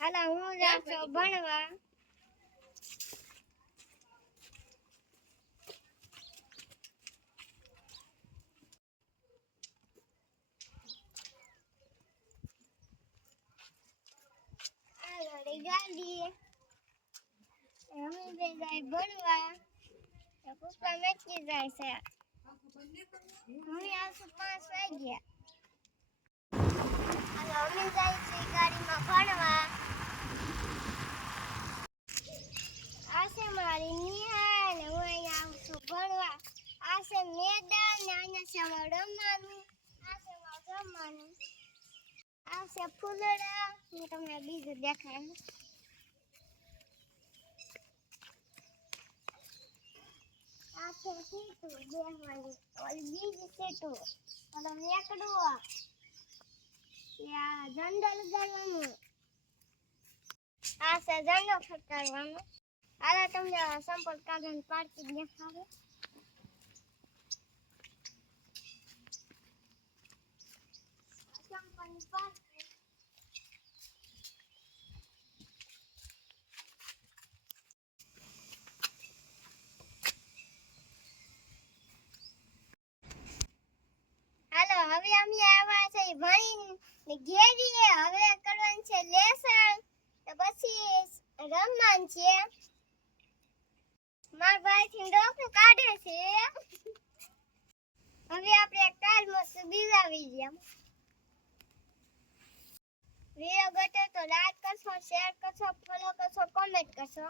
હાલો હું જાઉં છું ભણવા. ગાડી અમે બે જાય ભણવા. પુષ્પા મેચી જાય છે. હું આવશું 5 વાગ્યા. હાલો અમે જાય છે ગાડીમાં ભણવા. આ છે મારી નિહાળ ને હું અહીંયા આવું છું ભણવા. આ છે મેદાન ને અહીંયા છે અમારું રમવાનું. આ છે મારું રમવાનું. આ છે ફૂલડા. હું તમને બીજું દેખાડું. આ છે સીટું બેહવાની. ઓલી બીજી સીટું. ઓલો મેકડો. ત્યાં ઝંડો લગાડવાનું. આ છે ઝંડો ફટકારવાનો. હાલો તમને સંપર્ક કાગળ પાર્કિંગ દેખાડો. સંપર્ક પાર્કિંગ. હાલો હવે અમે આવ્યા છે ભણીને ઘેરીએ. હવે કરવાનું છે લેસન. તો પછી રમવાનું છે. મારા ભાઈ થી ડોકું કાઢે છે. હવે આપણે કાલ મસ્ત બીજાવી ગયા. વિડિયો ગમે તો લાઈક કરશો, શેર કરશો, ફોલો કરશો, કોમેન્ટ કરશો.